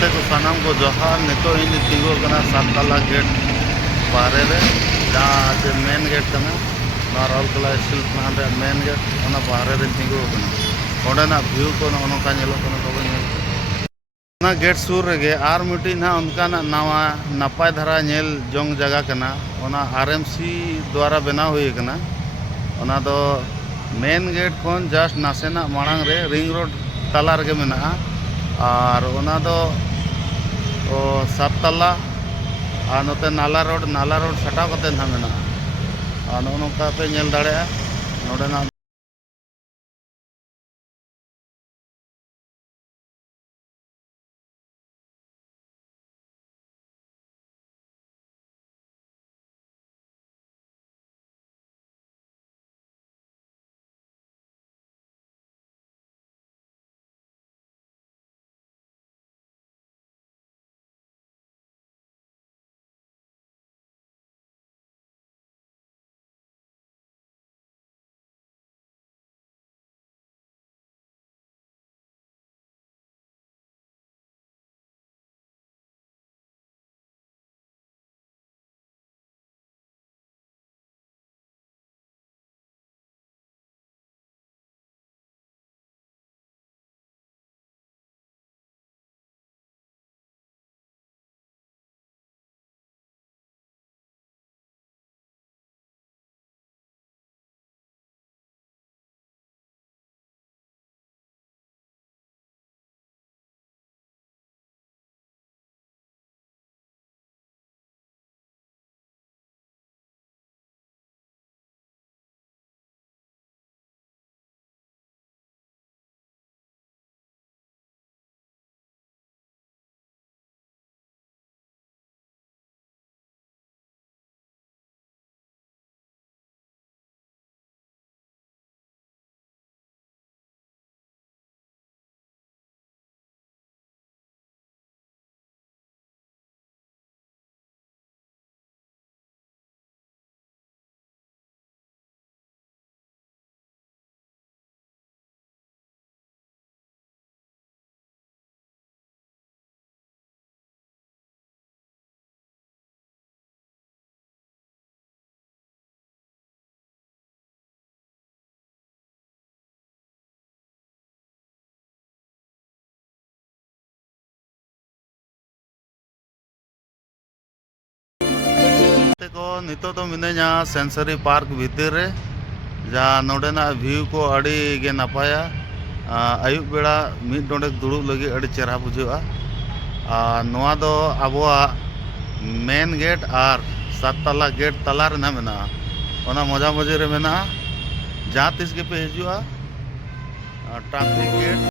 गाते को सानाम को जोहार नितो इन तिंगो कना 7 तला गेट बाहरे रे जहाँ जे मेन गेट कना ना राउरकेला स्टील प्लांट रे मेन गेट ओना बाहरे रे तिंगो कना ओडेना व्यू को नोका नेलो कना तबे नेल ना गेट सुर रे आर मिटी ना उनका नवा नपाय धारा नेल जोंग जगह कना ओना आरएमसी द्वारा बनाव हुई कना ओना दो मेन गेट खन जस्ट नासेना मांग रे रिंग रोड तला रे मेना और ओना दो 7 तला और नोते नाला रोड सटाव कते ना मेना और नोका पे नेल दाड़े नोडेना को नितो तो मिनेना सेंसरी पार्क भीतर रे जहाँ नोडेना व्यू को अड़ी गे नपाया आयुब बेड़ा मिद डोंडे दुड़ुब लगी अड़ी चेहरा बुझुआ नोआ दो आबोआ मेन गेट और 7 तला गेट तला रे ना मेना ओना मजा मजे रे मेना जहाँ तिस के पे हिजुआ ट्रैफिक गेट